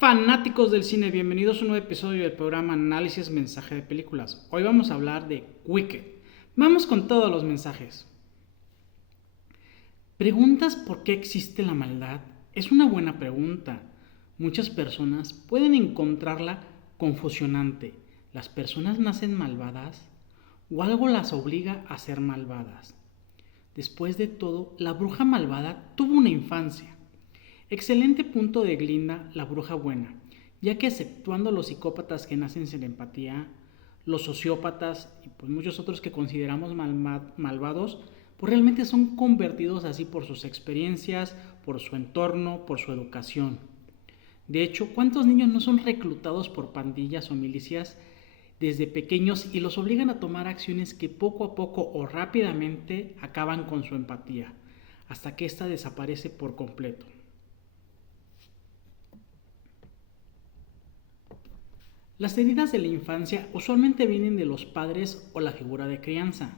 Fanáticos del cine, bienvenidos a un nuevo episodio del programa Análisis Mensaje de Películas. Hoy vamos a hablar de Wicked. Vamos con todos los mensajes. ¿Preguntas por qué existe la maldad? Es una buena pregunta. Muchas personas pueden encontrarla confusionante. ¿Las personas nacen malvadas? ¿O algo las obliga a ser malvadas? Después de todo, la bruja malvada tuvo una infancia. Excelente punto de Glinda, la bruja buena, ya que exceptuando los psicópatas que nacen sin empatía, los sociópatas y pues muchos otros que consideramos malvados, pues realmente son convertidos así por sus experiencias, por su entorno, por su educación. De hecho, ¿cuántos niños no son reclutados por pandillas o milicias desde pequeños y los obligan a tomar acciones que poco a poco o rápidamente acaban con su empatía, hasta que ésta desaparece por completo? Las heridas de la infancia usualmente vienen de los padres o la figura de crianza,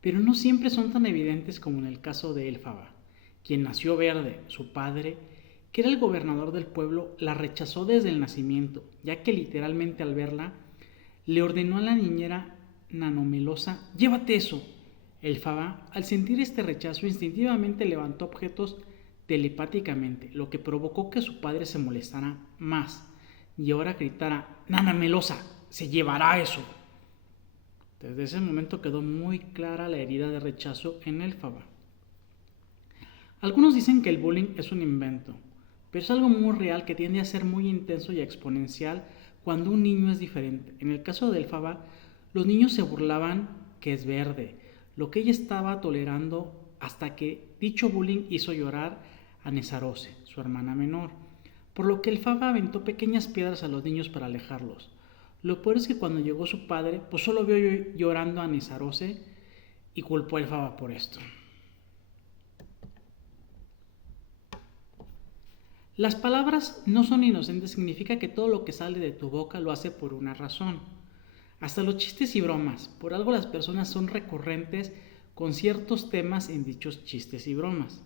pero no siempre son tan evidentes como en el caso de Elphaba, quien nació verde. Su padre, que era el gobernador del pueblo, la rechazó desde el nacimiento, ya que literalmente al verla le ordenó a la niñera nanomelosa: llévate eso. Elphaba, al sentir este rechazo, instintivamente levantó objetos telepáticamente, lo que provocó que su padre se molestara más y ahora gritara: Nana Melosa, se llevará eso. Desde ese momento quedó muy clara la herida de rechazo en Elphaba. Algunos dicen que el bullying es un invento, pero es algo muy real que tiende a ser muy intenso y exponencial cuando un niño es diferente. En el caso de Elphaba, los niños se burlaban que es verde, lo que ella estaba tolerando, hasta que dicho bullying hizo llorar a Nesarose, su hermana menor, por lo que Elphaba aventó pequeñas piedras a los niños para alejarlos. Lo peor es que cuando llegó su padre, pues solo vio llorando a Nesarose y culpó a Elphaba por esto. Las palabras no son inocentes significa que todo lo que sale de tu boca lo hace por una razón. Hasta los chistes y bromas, por algo las personas son recurrentes con ciertos temas en dichos chistes y bromas.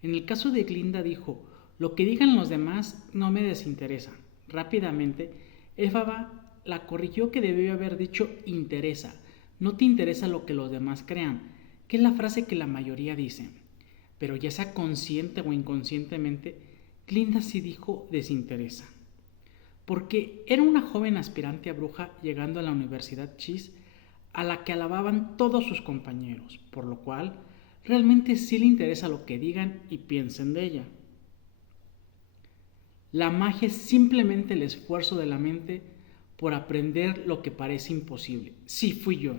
En el caso de Glinda dijo: lo que digan los demás no me desinteresa. Rápidamente, Elphaba la corrigió que debió haber dicho interesa. No te interesa lo que los demás crean, que es la frase que la mayoría dice. Pero ya sea consciente o inconscientemente, Glinda sí dijo desinteresa. Porque era una joven aspirante a bruja llegando a la Universidad Chis, a la que alababan todos sus compañeros, por lo cual realmente sí le interesa lo que digan y piensen de ella. La magia es simplemente el esfuerzo de la mente por aprender lo que parece imposible. Sí, fui yo.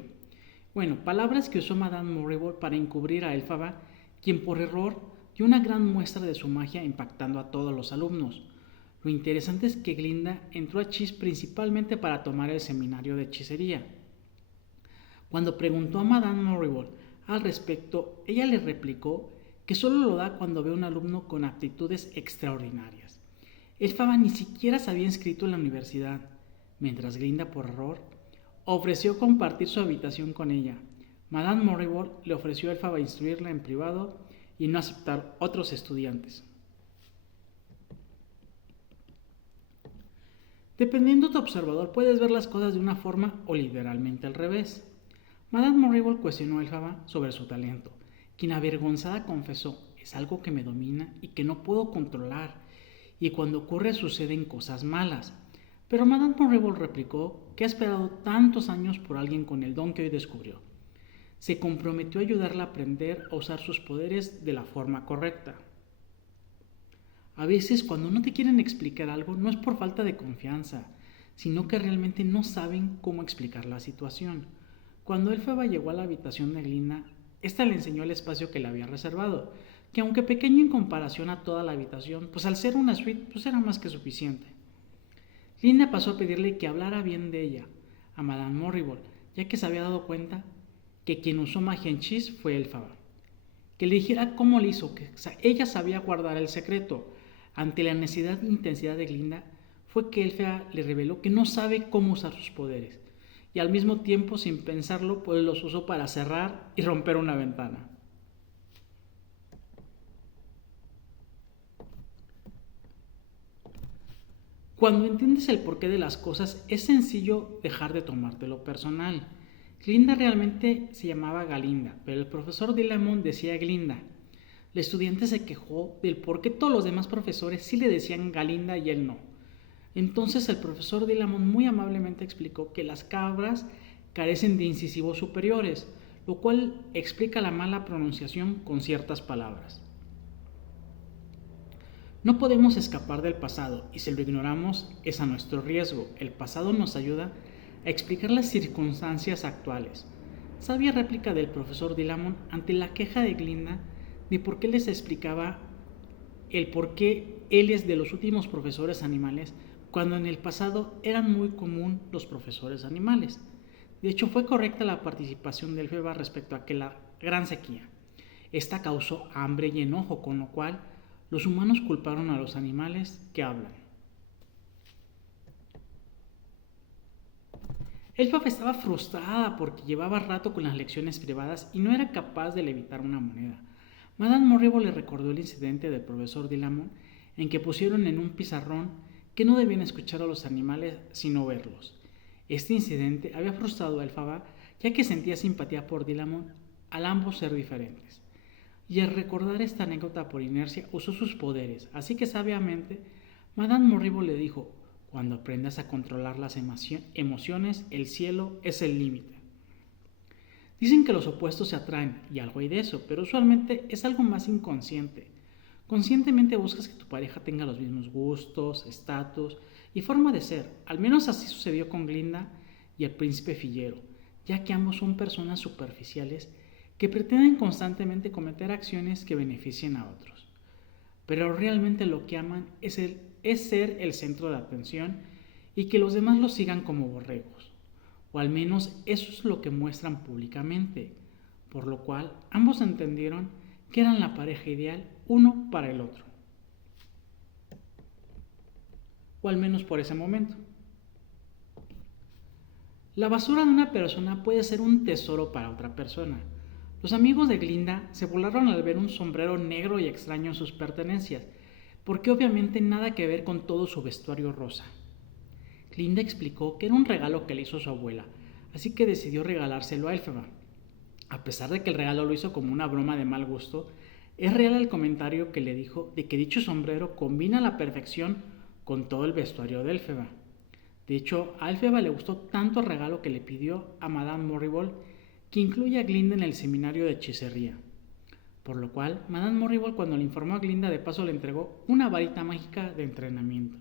Bueno, palabras que usó Madame Morrible para encubrir a Elphaba, quien por error dio una gran muestra de su magia impactando a todos los alumnos. Lo interesante es que Glinda entró a Chis principalmente para tomar el seminario de hechicería. Cuando preguntó a Madame Morrible al respecto, ella le replicó que solo lo da cuando ve a un alumno con aptitudes extraordinarias. Elphaba ni siquiera se había inscrito en la universidad, mientras Glinda, por error, ofreció compartir su habitación con ella. Madame Morrible le ofreció a Elphaba instruirla en privado y no aceptar otros estudiantes. Dependiendo de tu observador, puedes ver las cosas de una forma o literalmente al revés. Madame Morrible cuestionó a Elphaba sobre su talento, quien avergonzada confesó: es algo que me domina y que no puedo controlar, y cuando ocurre suceden cosas malas. Pero Madame Morrible replicó que ha esperado tantos años por alguien con el don que hoy descubrió. Se comprometió a ayudarla a aprender a usar sus poderes de la forma correcta. A veces, cuando no te quieren explicar algo, no es por falta de confianza, sino que realmente no saben cómo explicar la situación. Cuando Elphaba llegó a la habitación de Glinda, ésta le enseñó el espacio que le había reservado, que aunque pequeño en comparación a toda la habitación, pues al ser una suite, pues era más que suficiente. Glinda pasó a pedirle que hablara bien de ella a Madame Morrible, ya que se había dado cuenta que quien usó magia en Chis fue Elphaba. Que le dijera cómo le hizo, que ella sabía guardar el secreto. Ante la necesidad e intensidad de Glinda, fue que Elphaba le reveló que no sabe cómo usar sus poderes, y al mismo tiempo, sin pensarlo, pues los usó para cerrar y romper una ventana. Cuando entiendes el porqué de las cosas, es sencillo dejar de tomártelo personal. Glinda realmente se llamaba Galinda, pero el profesor Dilamond decía Glinda. La estudiante se quejó del por qué todos los demás profesores sí le decían Galinda y él no. Entonces el profesor Dilamond muy amablemente explicó que las cabras carecen de incisivos superiores, lo cual explica la mala pronunciación con ciertas palabras. No podemos escapar del pasado y si lo ignoramos es a nuestro riesgo. El pasado nos ayuda a explicar las circunstancias actuales. Sabia réplica del profesor Dilamond ante la queja de Glinda de por qué les explicaba el por qué él es de los últimos profesores animales cuando en el pasado eran muy común los profesores animales. De hecho, fue correcta la participación del Elfeba respecto a aquella gran sequía. Esta causó hambre y enojo, con lo cual los humanos culparon a los animales que hablan. Elfaba estaba frustrada porque llevaba rato con las lecciones privadas y no era capaz de levitar una moneda. Madame Morrible le recordó el incidente del profesor Dilamond en que pusieron en un pizarrón que no debían escuchar a los animales sino verlos. Este incidente había frustrado a Elfaba ya que sentía simpatía por Dilamond al ambos ser diferentes. Y al recordar esta anécdota por inercia usó sus poderes, así que sabiamente Madame Morrible le dijo: cuando aprendas a controlar las emociones, el cielo es el límite. Dicen que los opuestos se atraen, y algo hay de eso, pero usualmente es algo más inconsciente. Conscientemente buscas que tu pareja tenga los mismos gustos, estatus y forma de ser. Al menos así sucedió con Glinda y el príncipe Fillero, ya que ambos son personas superficiales que pretenden constantemente cometer acciones que beneficien a otros. Pero realmente lo que aman es ser el centro de atención y que los demás los sigan como borregos. O al menos eso es lo que muestran públicamente, por lo cual ambos entendieron que eran la pareja ideal uno para el otro. O al menos por ese momento. La basura de una persona puede ser un tesoro para otra persona. Los amigos de Glinda se burlaron al ver un sombrero negro y extraño en sus pertenencias, porque obviamente nada que ver con todo su vestuario rosa. Glinda explicó que era un regalo que le hizo su abuela, así que decidió regalárselo a Elfeba. A pesar de que el regalo lo hizo como una broma de mal gusto, es real el comentario que le dijo de que dicho sombrero combina a la perfección con todo el vestuario de Elfeba. De hecho, a Elfeba le gustó tanto el regalo que le pidió a Madame Morrible que incluye a Glinda en el seminario de hechicería. Por lo cual, Madame Morrible, cuando le informó a Glinda, de paso le entregó una varita mágica de entrenamiento.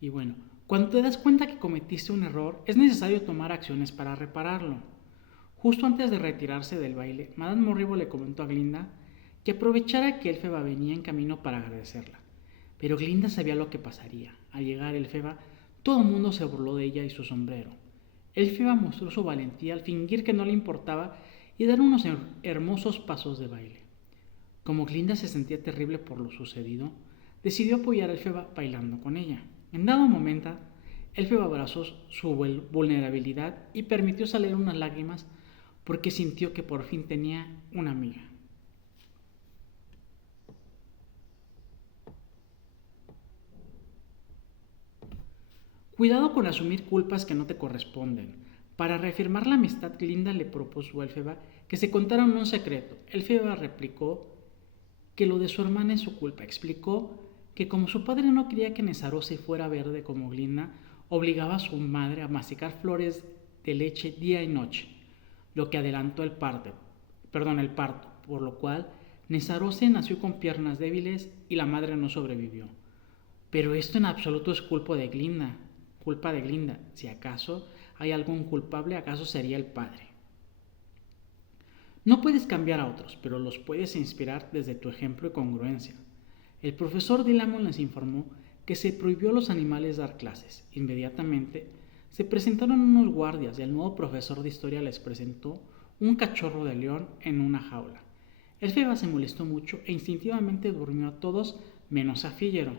Y bueno, cuando te das cuenta que cometiste un error, es necesario tomar acciones para repararlo. Justo antes de retirarse del baile, Madame Morrible le comentó a Glinda que aprovechara que Elfeba venía en camino para agradecerla. Pero Glinda sabía lo que pasaría. Al llegar Elfeba, todo el mundo se burló de ella y su sombrero. Elfeba mostró su valentía al fingir que no le importaba y dar unos hermosos pasos de baile. Como Glinda se sentía terrible por lo sucedido, decidió apoyar a Elfeba bailando con ella. En dado momento, Elfeba abrazó su vulnerabilidad y permitió salir unas lágrimas porque sintió que por fin tenía una amiga. Cuidado con asumir culpas que no te corresponden. Para reafirmar la amistad, Glinda le propuso a Elfeba que se contaran un secreto. Elfeba replicó que lo de su hermana es su culpa. Explicó que como su padre no quería que Nessarose fuera verde como Glinda, obligaba a su madre a masticar flores de leche día y noche, lo que adelantó el parto, por lo cual Nessarose nació con piernas débiles y la madre no sobrevivió. Pero esto en absoluto es culpa de Glinda. Si acaso hay algún culpable, acaso sería el padre. No puedes cambiar a otros, pero los puedes inspirar desde tu ejemplo y congruencia. El profesor Dilamond les informó que se prohibió a los animales dar clases. Inmediatamente se presentaron unos guardias y el nuevo profesor de historia les presentó un cachorro de león en una jaula. Elfeba se molestó mucho e instintivamente durmió a todos menos a Fillero.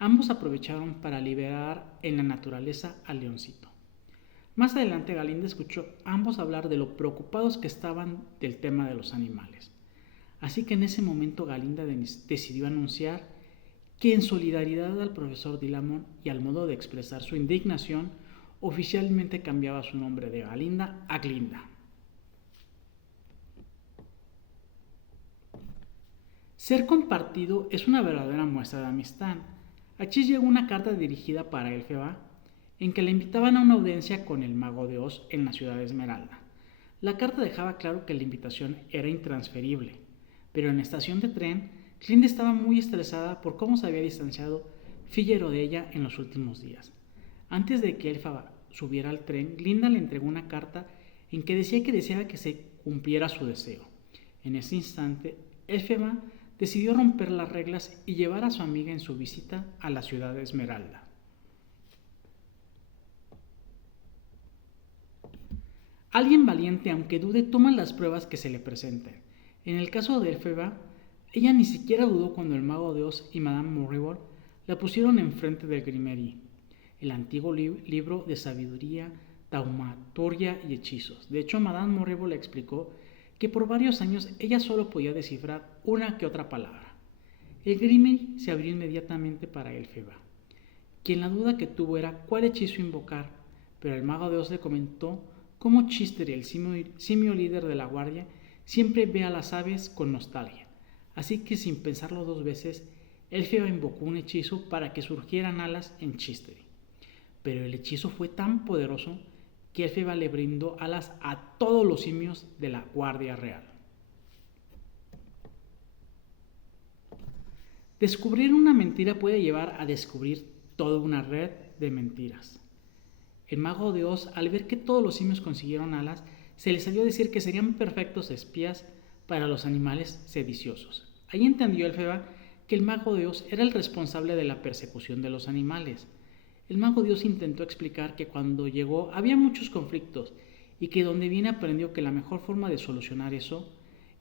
Ambos aprovecharon para liberar en la naturaleza al leoncito. Más adelante Galinda escuchó a ambos hablar de lo preocupados que estaban del tema de los animales. Así que en ese momento Galinda decidió anunciar que en solidaridad al profesor Dilamont y al modo de expresar su indignación, oficialmente cambiaba su nombre de Galinda a Glinda. Ser compartido es una verdadera muestra de amistad. Aquí llegó una carta dirigida para Elphaba, en que le invitaban a una audiencia con el Mago de Oz en la ciudad de Esmeralda. La carta dejaba claro que la invitación era intransferible, pero en la estación de tren, Glinda estaba muy estresada por cómo se había distanciado Figaro de ella en los últimos días. Antes de que Elphaba subiera al tren, Glinda le entregó una carta en que decía que deseaba que se cumpliera su deseo. En ese instante, Elphaba decidió romper las reglas y llevar a su amiga en su visita a la ciudad de Esmeralda. Alguien valiente, aunque dude, toma las pruebas que se le presenten. En el caso de Elphaba, ella ni siquiera dudó cuando el Mago de Oz y Madame Morrible la pusieron enfrente del Grimoire, el antiguo libro de sabiduría, taumaturgia y hechizos. De hecho, Madame Morrible le explicó que por varios años ella solo podía descifrar una que otra palabra. El Grimoire se abrió inmediatamente para Elphaba, quien la duda que tuvo era cuál hechizo invocar, pero el Mago de Oz le comentó cómo Chister, el simio líder de la guardia, siempre ve a las aves con nostalgia. Así que sin pensarlo dos veces, Elphaba invocó un hechizo para que surgieran alas en Chister. Pero el hechizo fue tan poderoso que Elphaba le brindó alas a todos los simios de la Guardia Real. Descubrir una mentira puede llevar a descubrir toda una red de mentiras. El Mago de Oz, al ver que todos los simios consiguieron alas, se les salió a decir que serían perfectos espías para los animales sediciosos. Ahí entendió Elphaba que el Mago de Oz era el responsable de la persecución de los animales. El Mago de Oz intentó explicar que cuando llegó había muchos conflictos y que donde viene aprendió que la mejor forma de solucionar eso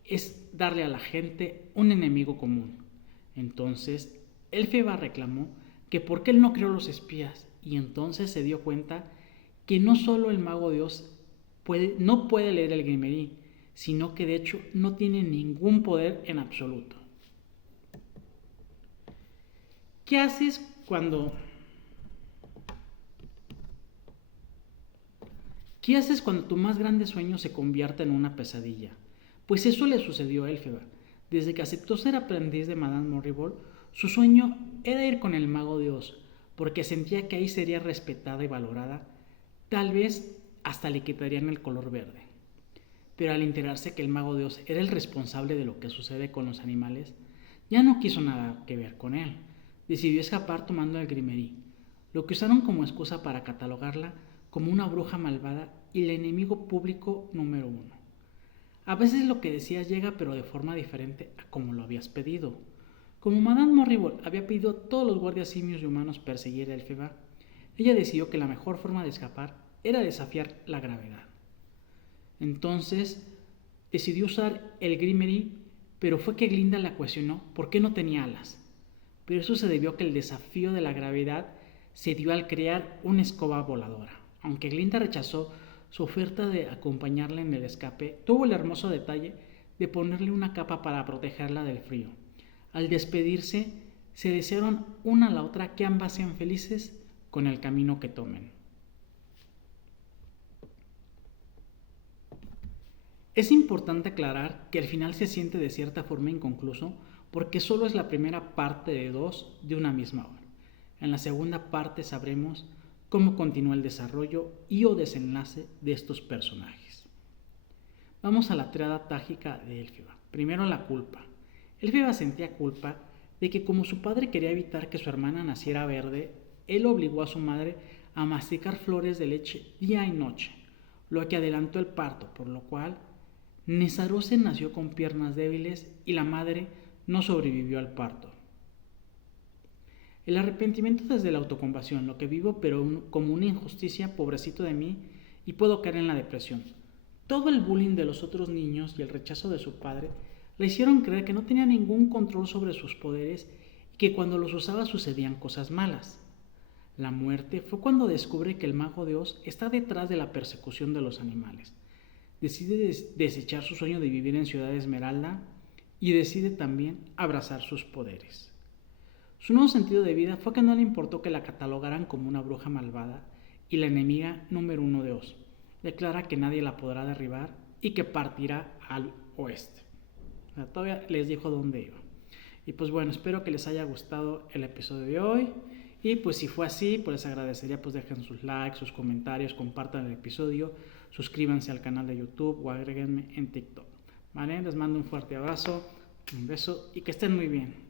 es darle a la gente un enemigo común. Entonces, Elphaba reclamó que por qué él no creó los espías, y entonces se dio cuenta que no solo el Mago de Oz no puede leer el Grimoire, sino que de hecho no tiene ningún poder en absoluto. ¿Qué haces cuando tu más grande sueño se convierte en una pesadilla? Pues eso le sucedió a Elphaba. Desde que aceptó ser aprendiz de Madame Morrible, su sueño era ir con el Mago de Oz, porque sentía que ahí sería respetada y valorada. Tal vez hasta le quitarían el color verde. Pero al enterarse que el Mago de Oz era el responsable de lo que sucede con los animales, ya no quiso nada que ver con él. Decidió escapar tomando el Grimoire, lo que usaron como excusa para catalogarla como una bruja malvada y el enemigo público número 1. A veces lo que decías llega pero de forma diferente a como lo habías pedido. Como Madame Morrible había pedido a todos los guardias simios y humanos perseguir a Elphaba, ella decidió que la mejor forma de escapar era desafiar la gravedad. Entonces decidió usar el Grimoire, pero fue que Glinda la cuestionó por qué no tenía alas. Pero eso se debió a que el desafío de la gravedad se dio al crear una escoba voladora. Aunque Glinda rechazó su oferta de acompañarla en el escape, tuvo el hermoso detalle de ponerle una capa para protegerla del frío. Al despedirse, se desearon una a la otra que ambas sean felices con el camino que tomen. Es importante aclarar que al final se siente de cierta forma inconcluso porque solo es la primera parte de 2 de una misma obra. En la segunda parte sabremos cómo continúa el desarrollo y o desenlace de estos personajes. Vamos a la triada trágica de Elphaba. Primero la culpa. Elphaba sentía culpa de que como su padre quería evitar que su hermana naciera verde, él obligó a su madre a masticar flores de leche día y noche, lo que adelantó el parto, por lo cual Nessarose nació con piernas débiles y la madre no sobrevivió al parto. El arrepentimiento desde la autocompasión, lo que vivo pero como una injusticia, pobrecito de mí, y puedo caer en la depresión. Todo el bullying de los otros niños y el rechazo de su padre le hicieron creer que no tenía ningún control sobre sus poderes y que cuando los usaba sucedían cosas malas. La muerte fue cuando descubre que el Mago de Oz está detrás de la persecución de los animales. Decide desechar su sueño de vivir en Ciudad Esmeralda y decide también abrazar sus poderes. Su nuevo sentido de vida fue que no le importó que la catalogaran como una bruja malvada y la enemiga número uno de Oz. Declara que nadie la podrá derribar y que partirá al oeste. O sea, todavía les dijo dónde iba. Y pues bueno, espero que les haya gustado el episodio de hoy. Y pues si fue así, pues les agradecería pues dejen sus likes, sus comentarios, compartan el episodio, suscríbanse al canal de YouTube o agréguenme en TikTok. ¿Vale? Les mando un fuerte abrazo, un beso y que estén muy bien.